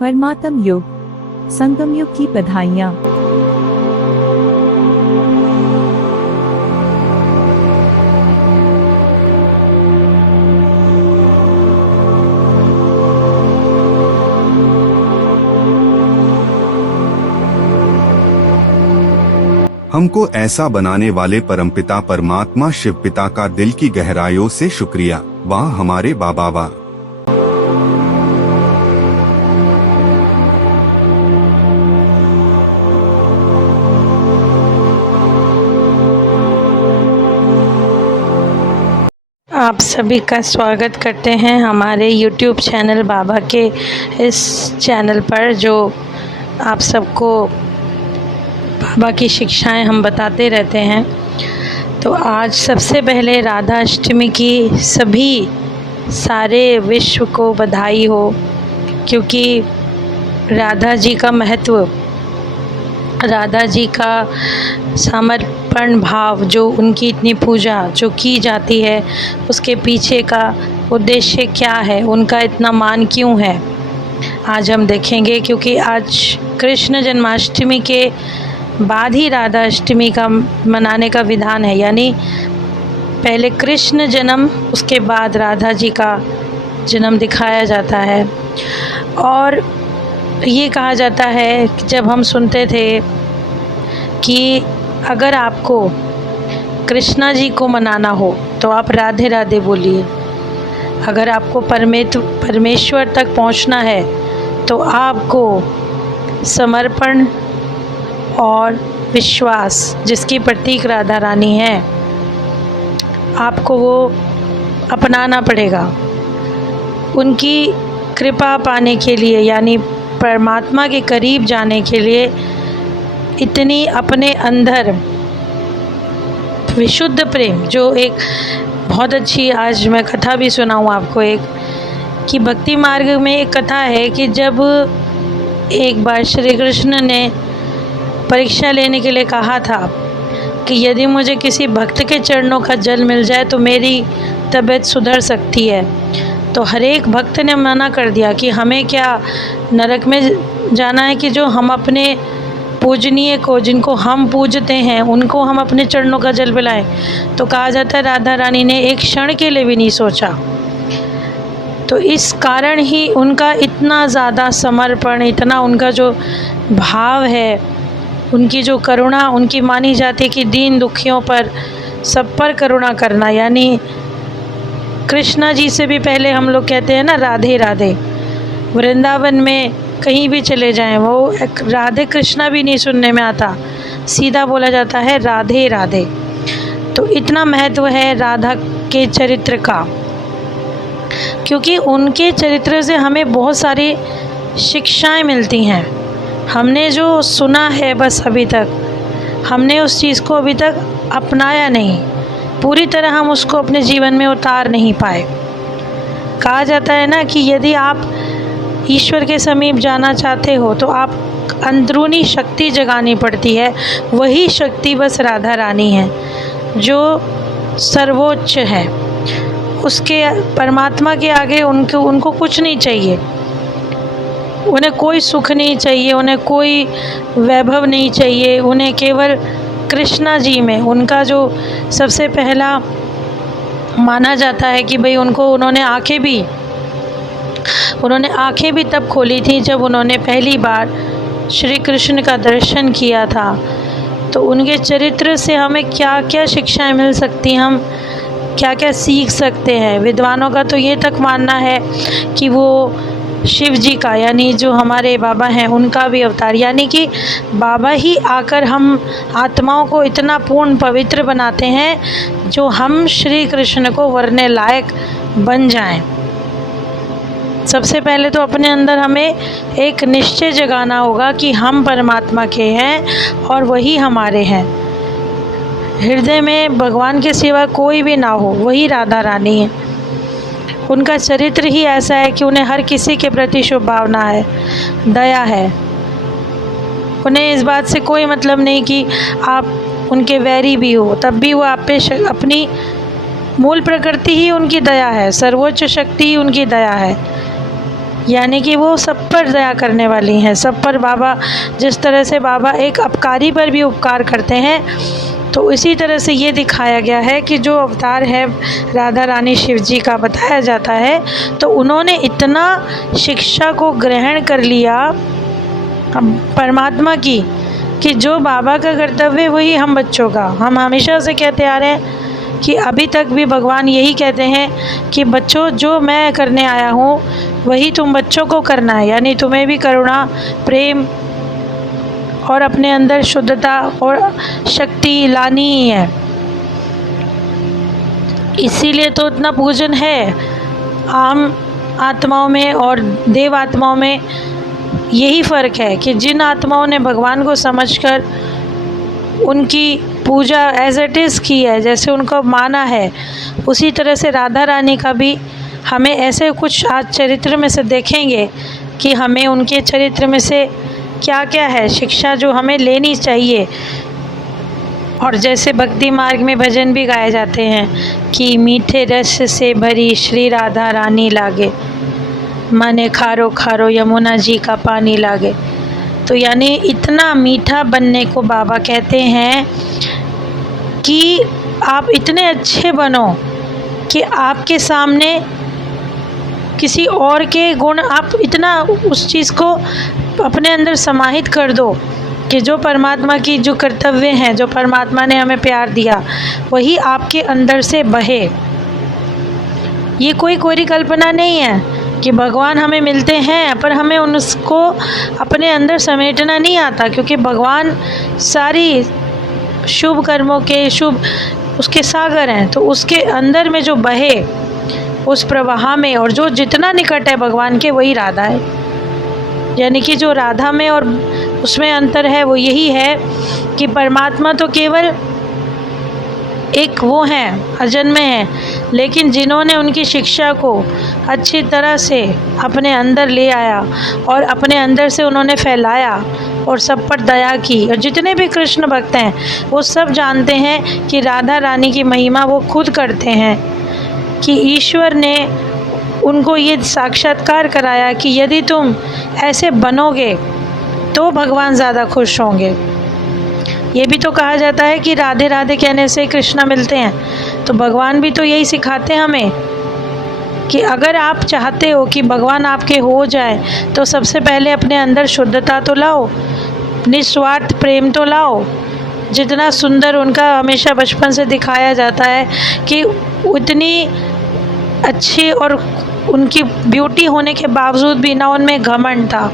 परमात्म युग, संगम युग की बधाइयाँ। हमको ऐसा बनाने वाले परमपिता परमात्मा शिव पिता का दिल की गहराइयों से शुक्रिया। वाह हमारे बाबा वाह। आप सभी का स्वागत करते हैं हमारे YouTube चैनल बाबा के इस चैनल पर, जो आप सबको बाबा की शिक्षाएं हम बताते रहते हैं। तो आज सबसे पहले राधा अष्टमी की सभी सारे विश्व को बधाई हो, क्योंकि राधा जी का महत्व, राधा जी का समर्पण भाव, जो उनकी इतनी पूजा जो की जाती है, उसके पीछे का उद्देश्य क्या है, उनका इतना मान क्यों है, आज हम देखेंगे। क्योंकि आज कृष्ण जन्माष्टमी के बाद ही राधा अष्टमी का मनाने का विधान है, यानी पहले कृष्ण जन्म, उसके बाद राधा जी का जन्म दिखाया जाता है। और ये कहा जाता है कि जब हम सुनते थे कि अगर आपको कृष्णा जी को मनाना हो तो आप राधे राधे बोलिए, अगर आपको परमेश्वर तक पहुंचना है तो आपको समर्पण और विश्वास, जिसकी प्रतीक राधा रानी है, आपको वो अपनाना पड़ेगा। उनकी कृपा पाने के लिए, यानी परमात्मा के करीब जाने के लिए, इतनी अपने अंदर विशुद्ध प्रेम, जो एक बहुत अच्छी, आज मैं कथा भी सुनाऊँ आपको एक, कि भक्ति मार्ग में एक कथा है कि जब एक बार श्री कृष्ण ने परीक्षा लेने के लिए कहा था कि यदि मुझे किसी भक्त के चरणों का जल मिल जाए तो मेरी तबीयत सुधर सकती है, तो हर एक भक्त ने मना कर दिया कि हमें क्या नरक में जाना है कि जो हम अपने पूजनीय को, जिनको हम पूजते हैं, उनको हम अपने चरणों का जल पिलाएं। तो कहा जाता है राधा रानी ने एक क्षण के लिए भी नहीं सोचा। तो इस कारण ही उनका इतना ज़्यादा समर्पण, इतना उनका जो भाव है, उनकी जो करुणा, उनकी मानी जाती है कि दीन दुखियों पर, सब पर करुणा करना, यानी कृष्णा जी से भी पहले हम लोग कहते हैं ना राधे राधे। वृंदावन में कहीं भी चले जाएं, वो राधे कृष्णा भी नहीं सुनने में आता, सीधा बोला जाता है राधे राधे। तो इतना महत्व है राधा के चरित्र का, क्योंकि उनके चरित्र से हमें बहुत सारी शिक्षाएं मिलती हैं। हमने जो सुना है बस अभी तक, हमने उस चीज़ को अभी तक अपनाया नहीं, पूरी तरह हम उसको अपने जीवन में उतार नहीं पाए। कहा जाता है ना कि यदि आप ईश्वर के समीप जाना चाहते हो तो आप अंदरूनी शक्ति जगानी पड़ती है। वही शक्ति बस राधा रानी है, जो सर्वोच्च है। उसके परमात्मा के आगे उनको कुछ नहीं चाहिए, उन्हें कोई सुख नहीं चाहिए, उन्हें कोई वैभव नहीं चाहिए, उन्हें केवल कृष्णा जी में उनका जो सबसे पहला माना जाता है कि भाई उन्होंने आंखें भी तब खोली थी जब उन्होंने पहली बार श्री कृष्ण का दर्शन किया था। तो उनके चरित्र से हमें क्या क्या शिक्षाएं मिल सकती हैं, हम क्या क्या सीख सकते हैं। विद्वानों का तो ये तक मानना है कि वो शिव जी का, यानी जो हमारे बाबा हैं, उनका भी अवतार, यानी कि बाबा ही आकर हम आत्माओं को इतना पूर्ण पवित्र बनाते हैं जो हम श्री कृष्ण को वरने लायक बन जाएं। सबसे पहले तो अपने अंदर हमें एक निश्चय जगाना होगा कि हम परमात्मा के हैं और वही हमारे हैं। हृदय में भगवान के सिवा कोई भी ना हो, वही राधा रानी है। उनका चरित्र ही ऐसा है कि उन्हें हर किसी के प्रति शुभ भावना है, दया है। उन्हें इस बात से कोई मतलब नहीं कि आप उनके वैरी भी हो, तब भी वो आप पे अपनी मूल प्रकृति ही उनकी दया है, सर्वोच्च शक्ति ही उनकी दया है। यानी कि वो सब पर दया करने वाली हैं, सब पर बाबा, जिस तरह से बाबा एक अपकारी पर भी उपकार करते हैं, तो इसी तरह से ये दिखाया गया है कि जो अवतार है राधा रानी शिव जी का बताया जाता है, तो उन्होंने इतना शिक्षा को ग्रहण कर लिया परमात्मा की कि जो बाबा का कर्तव्य वही हम बच्चों का। हम हमेशा से कहते आ रहे हैं कि अभी तक भी भगवान यही कहते हैं कि बच्चों, जो मैं करने आया हूँ वही तुम बच्चों को करना है, यानी तुम्हें भी करुणा, प्रेम और अपने अंदर शुद्धता और शक्ति लानी ही है। इसीलिए तो इतना पूजन है। आम आत्माओं में और देव आत्माओं में यही फ़र्क है कि जिन आत्माओं ने भगवान को समझकर उनकी पूजा एज इट इज़ की है, जैसे उनको माना है, उसी तरह से राधा रानी का भी हमें ऐसे कुछ आज चरित्र में से देखेंगे कि हमें उनके चरित्र में से क्या क्या है शिक्षा जो हमें लेनी चाहिए। और जैसे भक्ति मार्ग में भजन भी गाए जाते हैं कि मीठे रस से भरी श्री राधा रानी लागे, माने खारो खारो यमुना जी का पानी लागे। तो यानी इतना मीठा बनने को बाबा कहते हैं कि आप इतने अच्छे बनो कि आपके सामने किसी और के गुण, आप इतना उस चीज़ को अपने अंदर समाहित कर दो कि जो परमात्मा की जो कर्तव्य हैं, जो परमात्मा ने हमें प्यार दिया, वही आपके अंदर से बहे। ये कोई कल्पना नहीं है कि भगवान हमें मिलते हैं पर हमें उनको अपने अंदर समेटना नहीं आता, क्योंकि भगवान सारी शुभ कर्मों के शुभ उसके सागर हैं। तो उसके अंदर में जो बहे उस प्रवाह में, और जो जितना निकट है भगवान के, वही राधा है। यानी कि जो राधा में और उसमें अंतर है वो यही है कि परमात्मा तो केवल एक वो हैं, अजन्मे हैं, लेकिन जिन्होंने उनकी शिक्षा को अच्छी तरह से अपने अंदर ले आया और अपने अंदर से उन्होंने फैलाया और सब पर दया की, और जितने भी कृष्ण भक्त हैं वो सब जानते हैं कि राधा रानी की महिमा वो खुद करते हैं, कि ईश्वर ने उनको ये साक्षात्कार कराया कि यदि तुम ऐसे बनोगे तो भगवान ज़्यादा खुश होंगे। ये भी तो कहा जाता है कि राधे राधे कहने से कृष्णा मिलते हैं, तो भगवान भी तो यही सिखाते हैं हमें कि अगर आप चाहते हो कि भगवान आपके हो जाए तो सबसे पहले अपने अंदर शुद्धता तो लाओ, निस्वार्थ प्रेम तो लाओ। जितना सुंदर उनका हमेशा बचपन से दिखाया जाता है कि उतनी अच्छी और उनकी ब्यूटी होने के बावजूद भी ना उनमें घमंड था,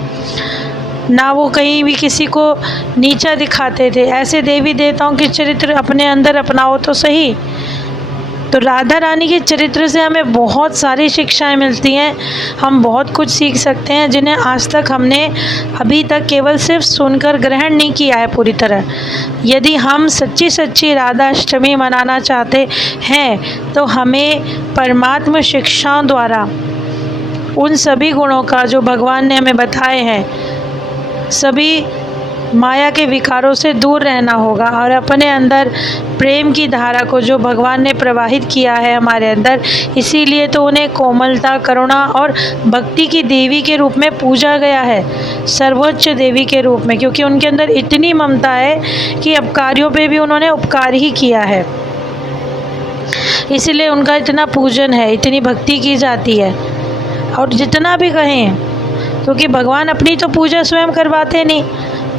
ना वो कहीं भी किसी को नीचा दिखाते थे। ऐसे देवी देवताओं के चरित्र अपने अंदर अपनाओ तो सही। तो राधा रानी के चरित्र से हमें बहुत सारी शिक्षाएं मिलती हैं, हम बहुत कुछ सीख सकते हैं जिन्हें आज तक हमने अभी तक केवल सिर्फ सुनकर ग्रहण नहीं किया है पूरी तरह। यदि हम सच्ची सच्ची राधा अष्टमी मनाना चाहते हैं तो हमें परमात्मा शिक्षाओं द्वारा उन सभी गुणों का जो भगवान ने हमें बताए हैं, सभी माया के विकारों से दूर रहना होगा और अपने अंदर प्रेम की धारा को जो भगवान ने प्रवाहित किया है हमारे अंदर, इसीलिए तो उन्हें कोमलता, करुणा और भक्ति की देवी के रूप में पूजा गया है, सर्वोच्च देवी के रूप में, क्योंकि उनके अंदर इतनी ममता है कि अपकारियों पे भी उन्होंने उपकार ही किया है। इसीलिए उनका इतना पूजन है, इतनी भक्ति की जाती है। और जितना भी कहें, क्योंकि भगवान अपनी तो पूजा स्वयं करवाते नहीं,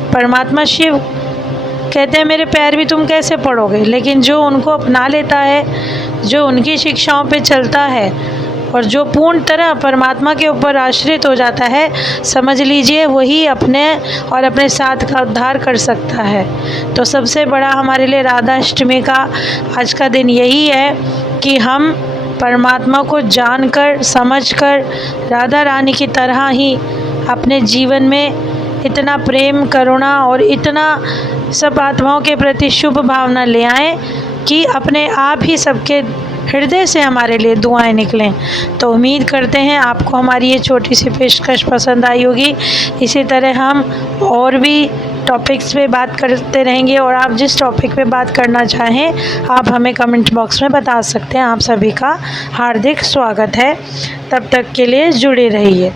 परमात्मा शिव कहते हैं मेरे पैर भी तुम कैसे पड़ोगे, लेकिन जो उनको अपना लेता है, जो उनकी शिक्षाओं पे चलता है और जो पूर्ण तरह परमात्मा के ऊपर आश्रित हो जाता है, समझ लीजिए वही अपने और अपने साथ का उद्धार कर सकता है। तो सबसे बड़ा हमारे लिए राधा अष्टमी का आज का दिन यही है कि हम परमात्मा को जानकर समझकर राधा रानी की तरह ही अपने जीवन में इतना प्रेम, करुणा और इतना सब आत्माओं के प्रति शुभ भावना ले आएं कि अपने आप ही सबके हृदय से हमारे लिए दुआएं निकलें। तो उम्मीद करते हैं आपको हमारी ये छोटी सी पेशकश पसंद आई होगी। इसी तरह हम और भी टॉपिक्स पे बात करते रहेंगे, और आप जिस टॉपिक पे बात करना चाहें आप हमें कमेंट बॉक्स में बता सकते हैं। आप सभी का हार्दिक स्वागत है। तब तक के लिए जुड़े रहिए।